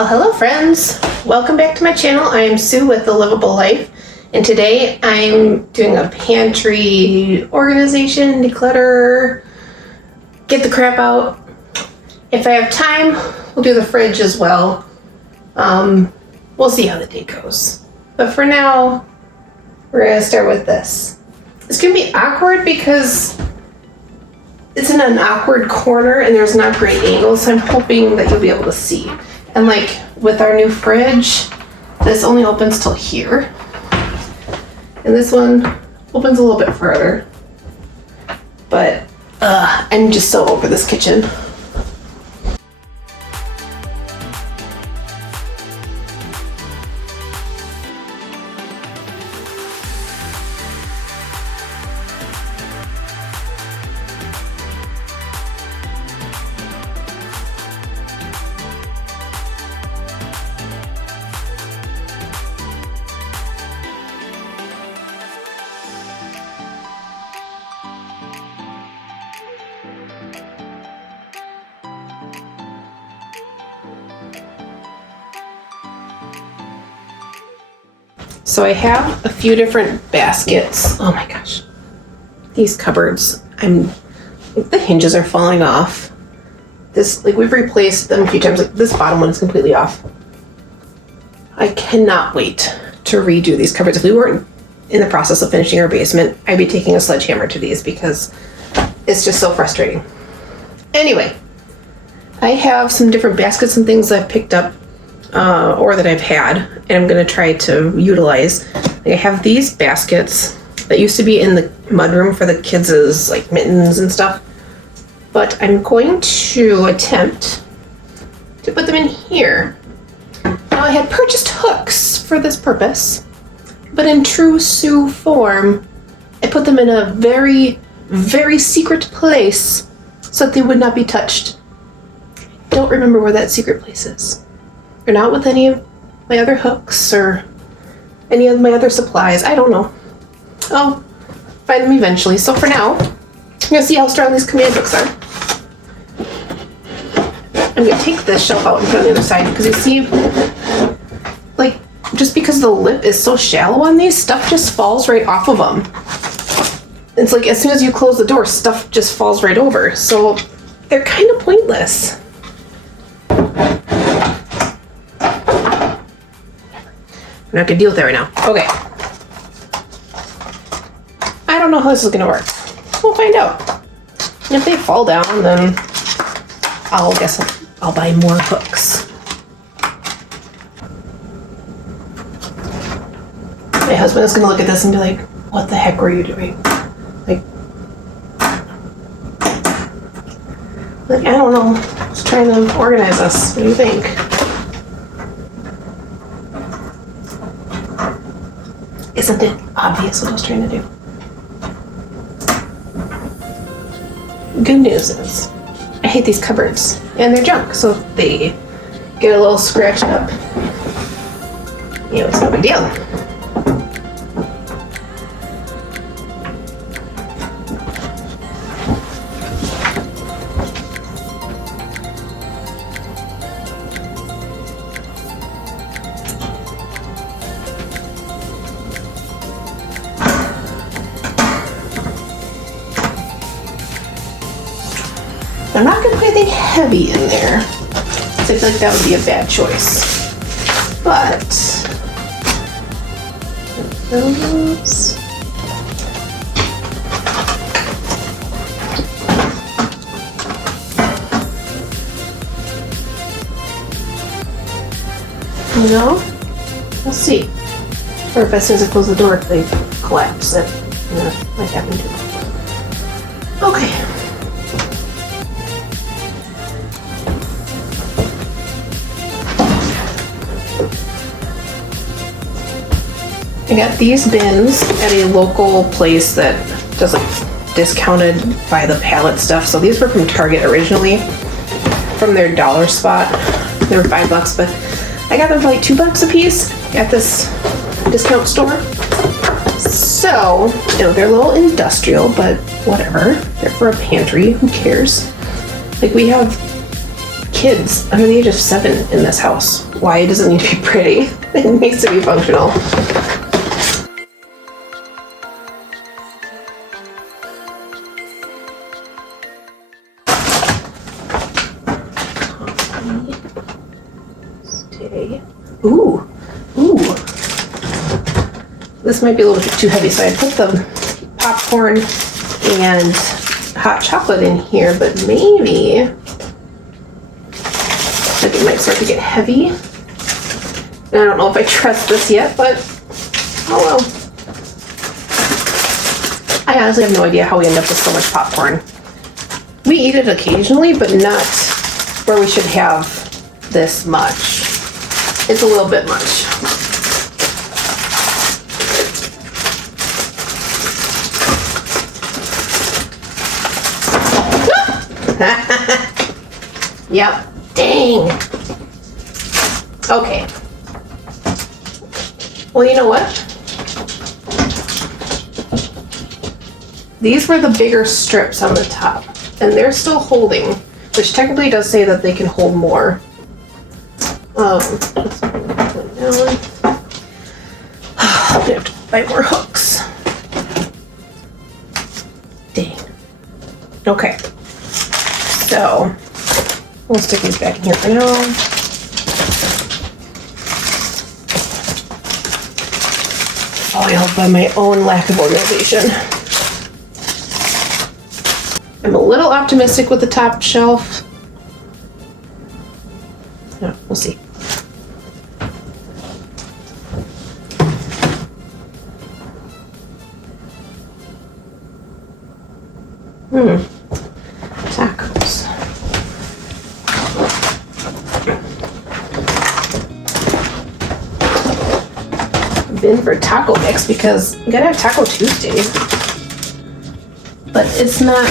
Well, hello friends. Welcome back to my channel. I am Sue with The Livable Life, and today I'm doing a pantry organization, declutter, get the crap out. If I have time, we'll do the fridge as well. We'll see how the day goes. But for now, we're gonna start with this. It's gonna be awkward because it's in an awkward corner and there's not great angles, so I'm hoping that you'll be able to see. And like with our new fridge, this only opens till here. And this one opens a little bit further. But I'm just so over this kitchen. So I have a few different baskets. Oh my gosh. These cupboards, the hinges are falling off. We've replaced them a few times. Like this bottom one is completely off. I cannot wait to redo these cupboards. If we weren't in the process of finishing our basement, I'd be taking a sledgehammer to these because it's just so frustrating. Anyway, I have some different baskets and things I've picked up or that I've had, and I'm going to try to utilize. I have these baskets that used to be in the mudroom for the kids' like mittens and stuff, but I'm going to attempt to put them in here. Now I had purchased hooks for this purpose, but in true Sue form, I put them in a very, very secret place so that they would not be touched. Don't remember where that secret place is. Or not with any of my other hooks or any of my other supplies. I don't know. I'll find them eventually. So for now, I'm going to see how strong these command hooks are. I'm going to take this shelf out and put it on the other side because you see, like, just because the lip is so shallow on these, stuff just falls right off of them. It's like as soon as you close the door, stuff just falls right over. So they're kind of pointless. I'm not gonna deal with that right now. Okay. I don't know how this is gonna work. We'll find out. And if they fall down, then I'll buy more hooks. My husband is gonna look at this and be like, "What the heck were you doing?" Like I don't know. Just trying to organize us. What do you think? Isn't it obvious what I was trying to do? Good news is, I hate these cupboards, and they're junk, so if they get a little scratched up, it's no big deal. I'm not going to put anything heavy in there, so I feel like that would be a bad choice. But those. We'll see. Or if as soon as I close the door, if they collapse, that might happen too. Okay. I got these bins at a local place that does like discounted by the pallet stuff. So these were from Target originally, from their dollar spot. They were $5, but I got them for like $2 a piece at this discount store. So, they're a little industrial, but whatever. They're for a pantry, who cares? Like we have kids under the age of 7 in this house. Why does it need to be pretty? It needs to be functional. Stay. Ooh. This might be a little bit too heavy, so I put the popcorn and hot chocolate in here, but maybe like it might start to get heavy. And I don't know if I trust this yet, but oh well. I honestly have no idea how we end up with so much popcorn. We eat it occasionally, but not where we should have this much. It's a little bit much. Yep. Dang. Okay. Well, you know what? These were the bigger strips on the top, and they're still holding, which technically does say that they can hold more. Let's bring that one down. I'm gonna have to buy more hooks. Dang. Okay. So, we'll stick these back in here for now. Foiled by my own lack of organization. I'm a little optimistic with the top shelf. No, we'll see. Tacos. Bin for taco mix because you gotta have Taco Tuesdays. But it's not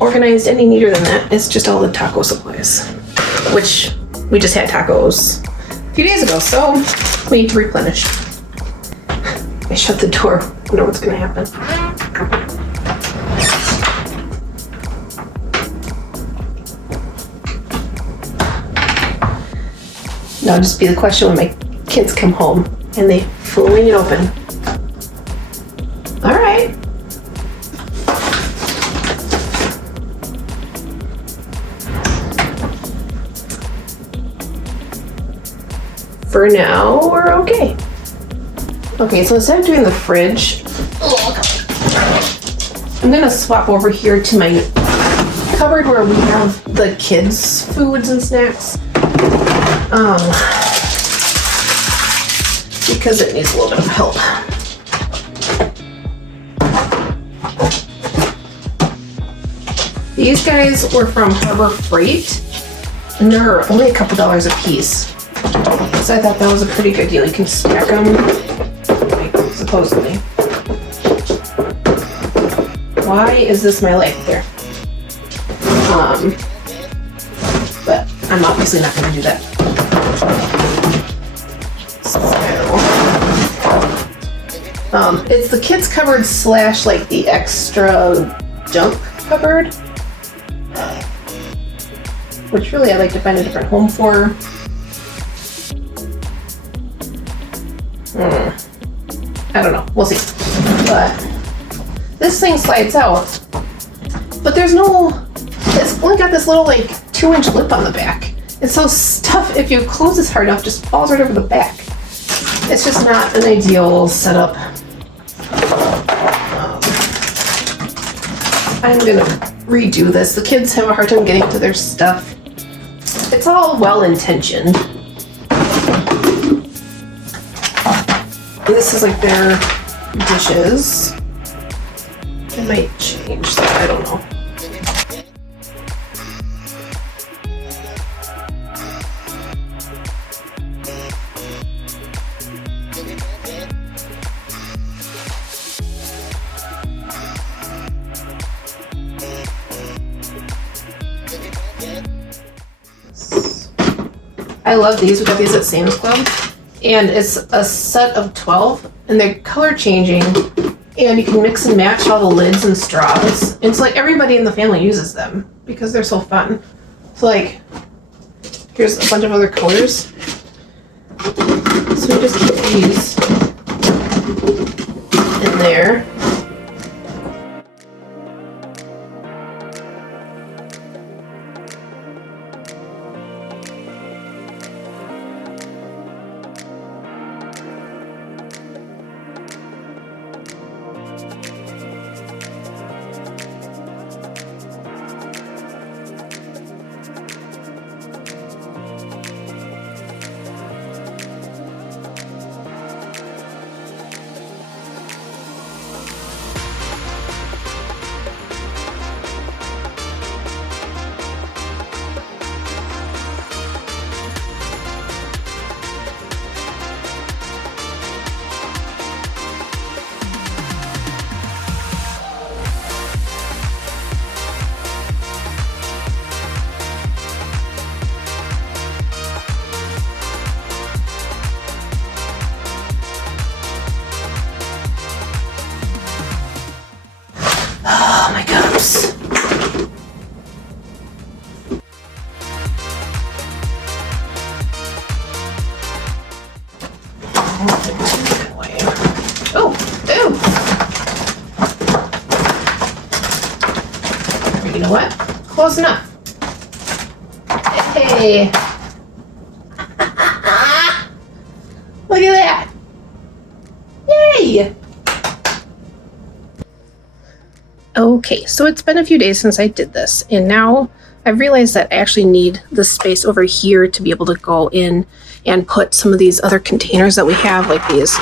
organized any neater than that. It's just all the taco supplies, which we just had tacos a few days ago, so we need to replenish. I shut the door. I know what's gonna happen. That'll just be the question when my kids come home and they fling it open. All right. For now, we're okay. Okay, so instead of doing the fridge, I'm gonna swap over here to my cupboard where we have the kids' foods and snacks. Because it needs a little bit of help. These guys were from Harbor Freight, and they're only a couple dollars a piece. So I thought that was a pretty good deal. You can stack them, like, supposedly. Why is this my life there? But I'm obviously not going to do that. It's the kids cupboard / like the extra junk cupboard, which really I'd like to find a different home for. I don't know. We'll see. But this thing slides out, but there's no. It's only got this little like 2-inch lip on the back, and so stuff, if you close this hard enough, just falls right over the back. It's just not an ideal setup. I'm gonna redo this. The kids have a hard time getting to their stuff. It's all well-intentioned. This is like their dishes. It might change that, I don't know. I love these. We got these at Sam's Club. And it's a set of 12, and they're color changing, and you can mix and match all the lids and straws. It's like everybody in the family uses them because they're so fun. So like, Here's a bunch of other colors. So we just keep these in there. Oh my goodness. Oh, ew. You know what? Close enough. Hey. Look at that. Yay. Okay, so it's been a few days since I did this, and now I've realized that I actually need the space over here to be able to go in and put some of these other containers that we have, like these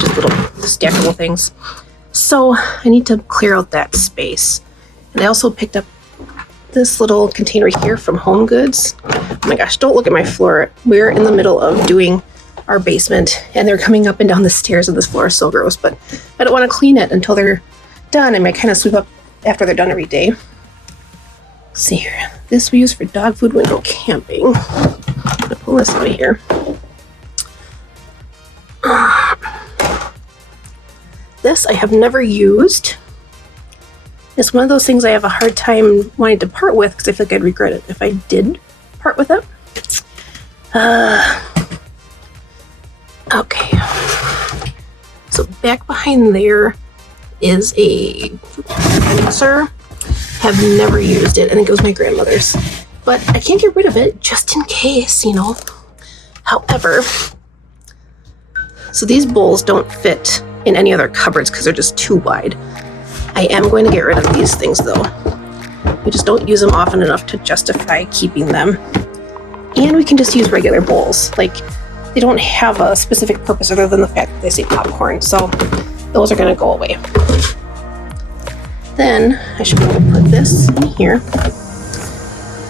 just little stackable things. So I need to clear out that space. And I also picked up this little container here from Home Goods. Oh my gosh, don't look at my floor. We're in the middle of doing our basement, and they're coming up and down the stairs, and this floor is so gross, but I don't want to clean it until they're done. I might kind of sweep up after they're done every day. Let's see here. This we use for dog food when we're camping. I'm gonna pull this out of here. This I have never used. It's one of those things I have a hard time wanting to part with because I feel like I'd regret it if I did part with it. Okay. So back behind there is a dispenser. Have never used it. I think it was my grandmother's, but I can't get rid of it just in case, you know. However, so these bowls don't fit in any other cupboards because they're just too wide. I am going to get rid of these things though. We just don't use them often enough to justify keeping them. And we can just use regular bowls. Like, they don't have a specific purpose other than the fact that they say popcorn. So those are going to go away. Then I should be able to put this in here.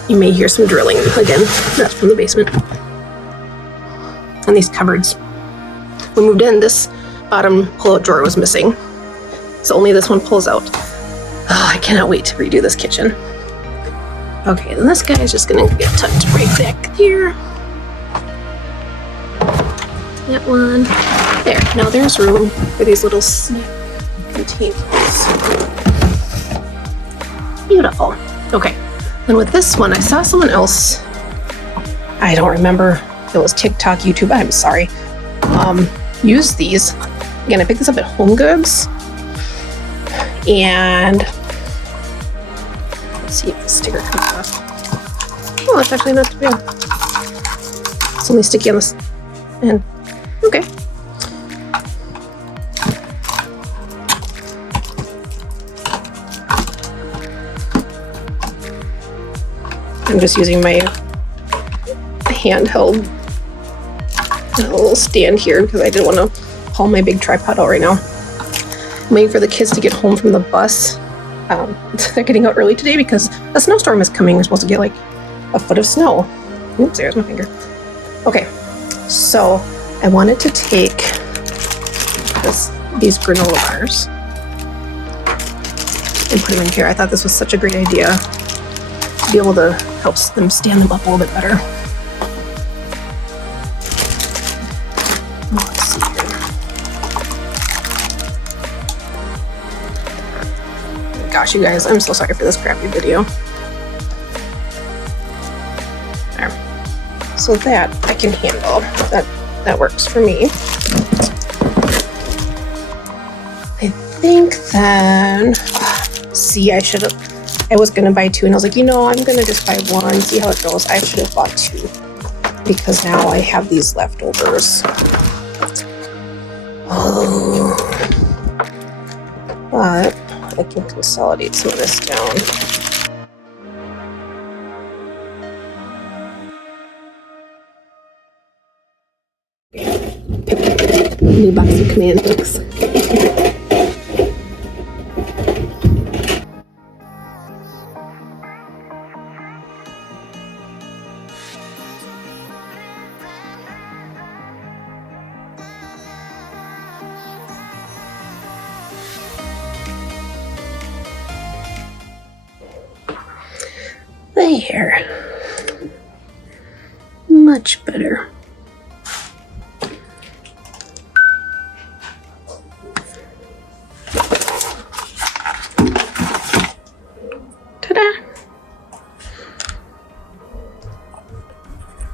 You may hear some drilling again. That's from the basement. And these cupboards. When we moved in, this bottom pull-out drawer was missing. So only this one pulls out. Oh, I cannot wait to redo this kitchen. Okay, then this guy is just going to get tucked right back here. That one. There. Now there's room for these little snack containers. Beautiful. Okay. Then with this one, I saw someone else. I don't remember if it was TikTok, YouTube. I'm sorry. Use these. Again, I picked this up at Home Goods. And let's see if the sticker comes off. Oh, it's actually not too bad. It's only sticky on this end. Okay. I'm just using my handheld little stand here because I didn't want to haul my big tripod out right now. I'm waiting for the kids to get home from the bus. They're getting out early today because a snowstorm is coming. We're supposed to get like a foot of snow. Oops, there's my finger. Okay, so I wanted to take these granola bars and put them in here. I thought this was such a great idea to be able to help them stand them up a little bit better. Let's see here. Gosh, you guys, I'm so sorry for this crappy video. There. So that I can handle. That works for me. I think then, see, I was gonna buy 2 and I was like, you know, I'm gonna just buy 1, see how it goes. I should have bought 2 because now I have these leftovers. Oh. But I can consolidate some of this down. New box of command hooks. There. Much better.